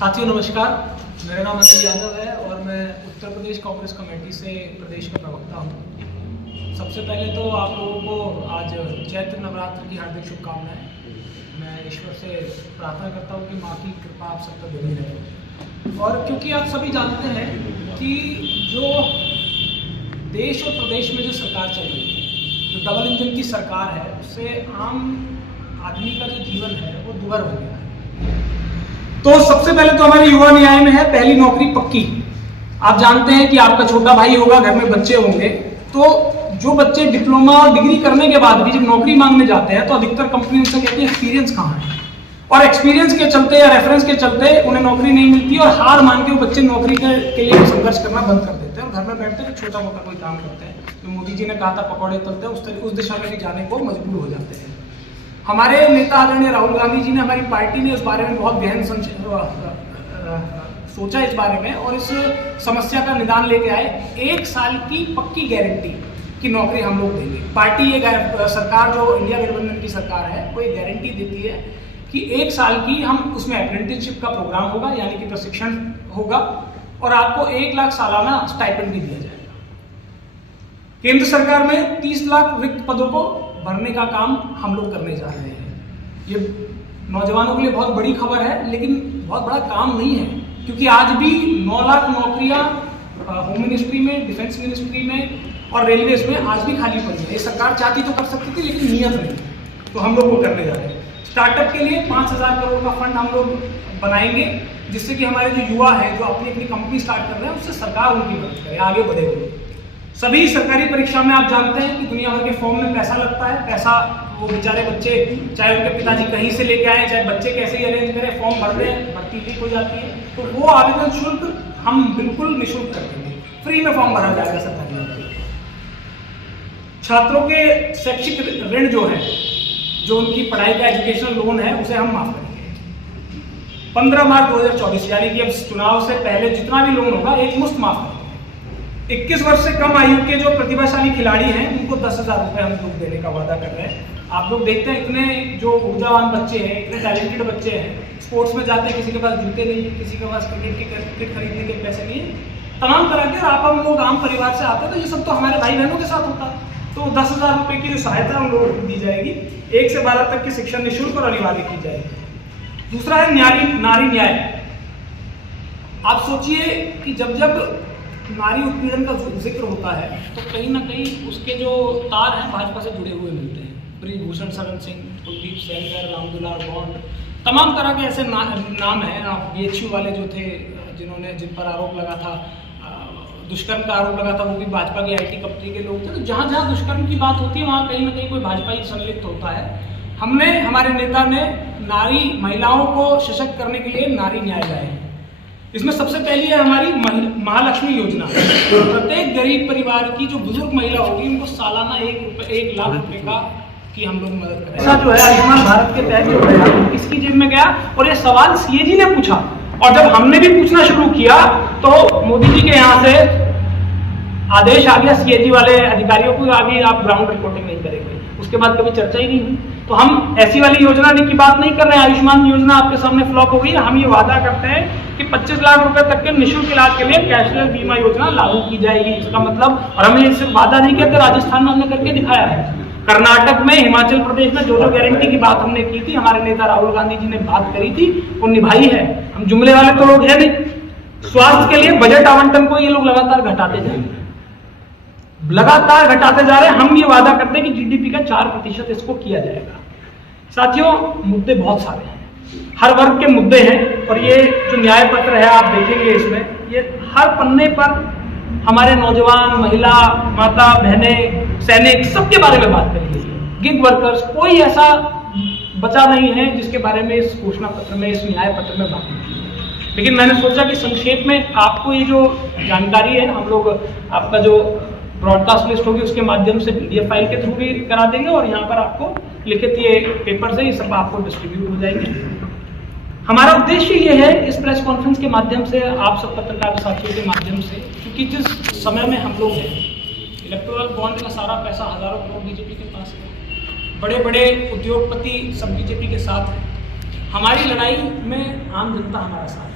साथियों नमस्कार, मेरा नाम अनिल यादव है और मैं उत्तर प्रदेश कांग्रेस कमेटी से प्रदेश का प्रवक्ता हूँ। सबसे पहले तो आप लोगों को आज चैत्र नवरात्र की हार्दिक शुभकामनाएं। मैं ईश्वर से प्रार्थना करता हूँ कि माँ की कृपा आप सब पर बनी रहे। और क्योंकि आप सभी जानते हैं कि जो देश और प्रदेश में जो सरकार चल रही है, जो डबल इंजन की सरकार है, उससे आम आदमी का जो जीवन है वो दुभर हो गया है। तो सबसे पहले तो हमारे युवा न्याय में है पहली नौकरी पक्की। आप जानते हैं कि आपका छोटा भाई होगा, घर में बच्चे होंगे, तो जो बच्चे डिप्लोमा और डिग्री करने के बाद भी जब नौकरी मांगने जाते हैं तो अधिकतर कंपनी उनसे कहती है एक्सपीरियंस कहाँ है, और एक्सपीरियंस के चलते या रेफरेंस के चलते उन्हें नौकरी नहीं मिलती और हार मान के वो बच्चे नौकरी के लिए संघर्ष करना बंद कर देते हैं और घर में बैठते हैं छोटा मोटा कोई काम करते हैं। जो मोदी जी ने कहा था पकौड़े तलते हैं, उस दिशा में भी जाने को मजबूर हो जाते हैं। हमारे नेता आदरणीय राहुल गांधी जी ने, हमारी पार्टी ने इस बारे में बहुत गहन सोचा इस बारे में और इस समस्या का निदान लेके आए। 1 साल की पक्की गारंटी की नौकरी हम लोग देंगे। पार्टी ये सरकार जो इंडिया गठबंधन की सरकार है वो ये गारंटी देती है कि 1 साल की हम उसमें अप्रेंटिसशिप का प्रोग्राम होगा, यानी कि प्रशिक्षण होगा और आपको 1 लाख सालाना स्टाइपेंड भी दिया जाएगा। केंद्र सरकार में 30 लाख रिक्त पदों को भरने का काम हम लोग करने जा रहे हैं। ये नौजवानों के लिए बहुत बड़ी खबर है, लेकिन बहुत बड़ा काम नहीं है, क्योंकि आज भी 9 लाख नौकरियां होम मिनिस्ट्री में, डिफेंस मिनिस्ट्री में और रेलवेज में आज भी खाली पड़ी है। ये सरकार चाहती तो कर सकती थी, लेकिन नियत नहीं, तो हम लोग वो करने जा रहे हैं। स्टार्टअप के लिए 5,000 करोड़ का फंड हम लोग बनाएंगे, जिससे कि हमारे जो युवा हैं जो अपनी अपनी कंपनी स्टार्ट कर रहे हैं उससे सरकार उनकी मदद करे, आगे बढ़े। सभी सरकारी परीक्षा में आप जानते हैं कि दुनिया भर के फॉर्म में पैसा लगता है। पैसा वो बेचारे बच्चे, चाहे उनके पिताजी कहीं से लेके आए, चाहे बच्चे कैसे ही अरेंज करें, फॉर्म भरते हैं, भर्ती ठीक हो जाती है। तो वो आवेदन शुल्क हम बिल्कुल निःशुल्क कर देंगे, फ्री में फॉर्म भरा जाएगा सरकारी नौकरी। छात्रों के शैक्षिक ऋण जो है, जो उनकी पढ़ाई का एजुकेशनल लोन है, उसे हम माफ करेंगे। 15 मार्च 2024 यानी कि अब चुनाव से पहले जितना भी लोन होगा एक मुश्त माफ करेंगे। 21 वर्ष से कम आयु के जो प्रतिभाशाली खिलाड़ी हैं उनको 10,000 रुपये हम लोग देने का वादा कर रहे हैं। आप लोग देखते हैं इतने जो ऊर्जावान बच्चे हैं, इतने टैलेंटेड बच्चे हैं, स्पोर्ट्स में जाते हैं, किसी के पास जूते नहीं है, किसी के पास क्रिकेट खरीदने के पैसे नहीं है, तमाम तरह के। और हम लोग आम परिवार से आते हैं, तो ये सब तो हमारे भाई बहनों के साथ होता है। तो 10,000 रुपये की जो सहायता हम लोगों को दी जाएगी, 1 से 12 तक की शिक्षा निःशुल्क और अनिवार्य की जाएगी। दूसरा है नारी न्याय। आप सोचिए कि जब नारी उत्पीड़न का जिक्र होता है तो कहीं ना कहीं उसके जो तार हैं भाजपा से जुड़े हुए मिलते हैं। ब्रिजभूषण शरण सिंह, कुलदीप सेंगर, रामदुलार गौंड, तमाम तरह के ऐसे नाम हैं। BHU वाले जो थे, जिन पर आरोप लगा था, दुष्कर्म का आरोप लगा था, वो भी भाजपा की IT कंपनी के लोग थे। तो जहाँ जहाँ दुष्कर्म की बात होती है वहाँ कहीं ना कहीं कोई भाजपा ही संलिप्त होता है। हमारे नेता ने महिलाओं को सशक्त करने के लिए नारी न्याय लाए हैं। इसमें सबसे पहली है हमारी महालक्ष्मी योजना। प्रत्येक गरीब परिवार की जो बुजुर्ग महिला होगी उनको सालाना 1 लाख रुपए का की हम लोग मदद करें। ऐसा जो है आयुष्मान भारत के तहत जो गया किसकी जेब में गया, और ये सवाल CAG ने पूछा, और जब हमने भी पूछना शुरू किया तो मोदी जी के यहाँ से आदेश आ गया CAG वाले अधिकारियों को, अभी आप ग्राउंड रिपोर्टिंग नहीं करेंगे। उसके बाद कभी चर्चा ही नहीं हुई। तो हम ऐसी वाली योजना की बात नहीं कर रहे हैं। आयुष्मान योजना आपके सामने फ्लॉप हो गई है। हम ये वादा करते हैं कि 25 लाख रुपए तक के निःशुल्क इलाज के लिए कैशलेस बीमा योजना लागू की जाएगी। इसका मतलब, और हमने इससे वादा नहीं किया, राजस्थान में हमने करके दिखाया है। कर्नाटक में, हिमाचल प्रदेश में जो गारंटी की बात हमने की थी, हमारे नेता राहुल गांधी जी ने बात करी थी, वो निभाई है। हम जुमले वाले तो लोग हैं नहीं। स्वास्थ्य के लिए बजट आवंटन को ये लोग लगातार घटाते जा रहे हैं। हम ये वादा करते हैं कि GDP का 4% इसको किया जाएगा। साथियों, मुद्दे बहुत सारे हैं, हर वर्ग के मुद्दे हैं, और ये जो न्याय पत्र है आप देखेंगे इसमें, ये हर पन्ने पर हमारे नौजवान, महिला, माता, बहनें, सैनिक, सबके बारे में बात करेंगे। गिग वर्कर्स, कोई ऐसा बचा नहीं है जिसके बारे में इस घोषणा पत्र में, इस न्याय पत्र में बात नहीं की। लेकिन मैंने सोचा कि संक्षेप में आपको ये जो जानकारी है, हम लोग आपका जो ब्रॉडकास्ट लिस्ट होगी उसके माध्यम से PDF फाइल के थ्रू भी करा देंगे, और यहाँ पर आपको लिखित ये पेपर से ये सब आपको डिस्ट्रीब्यूट हो जाएंगे। हमारा उद्देश्य ये है इस प्रेस कॉन्फ्रेंस के माध्यम से, आप सब पत्रकार साथियों के माध्यम से, क्योंकि जिस समय में हम लोग हैं, इलेक्टोरल बॉन्ड का सारा पैसा हजारों करोड़ BJP के पास है, बड़े बड़े उद्योगपति सब BJP के साथ हैं। हमारी लड़ाई में आम जनता हमारा साथ है।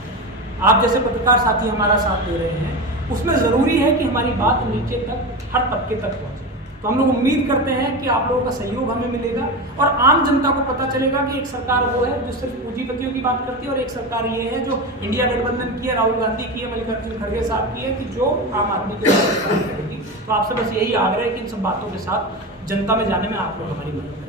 आप जैसे पत्रकार साथी हमारा साथ दे रहे हैं, उसमें ज़रूरी है कि हमारी बात नीचे तक, हर तबके तक पहुँचे। तो हम लोग उम्मीद करते हैं कि आप लोगों का सहयोग हमें मिलेगा और आम जनता को पता चलेगा कि एक सरकार वो है जो सिर्फ पूंजीपतियों की बात करती है और एक सरकार ये है जो इंडिया गठबंधन की है, राहुल गांधी की है, मल्लिकार्जुन खड़गे साहब की है, कि जो आम आदमी के साथ करेगी। तो आपसे बस यही आग्रह है कि इन सब बातों के साथ जनता में जाने में आप लोग हमारी मदद करें।